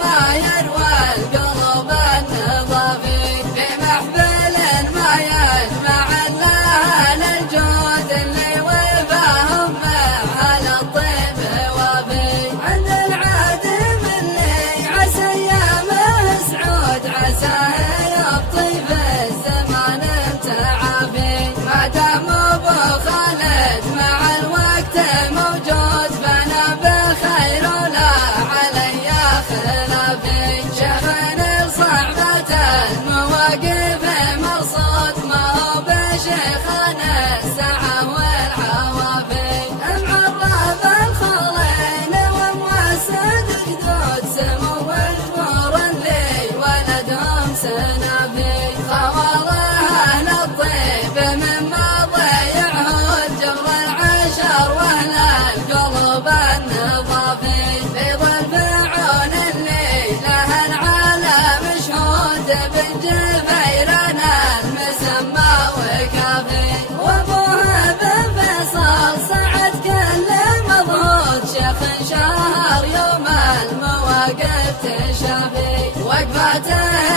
ما يروى القلب النظافي في محفل ما يجمع الأهل الجود اللي وفاهم على الطيب وفي عند العادم اللي عسى أيامه سعود عسى يبطي في الزمان تعافي ما دام أبو خالد مع الوقت موجود فأنا بخير ولا علي خلافي شيخنا صعبة المواقف مرصود ما هو بشيخنا السعة والعوافي معرف الخالين وموسد جدود سمو الجمهور اللي ولدهم سنافي خواره أهل الطيب مما ضيعه الجبر العشر وأهل القلب النظافي بيض الفعون اللي له العالم مشهود بن جبيرنا المسمى وكافي وابوها بن فيصل سعد كل مضغوط شيخ شهر يوم المواقف تشافي وقفته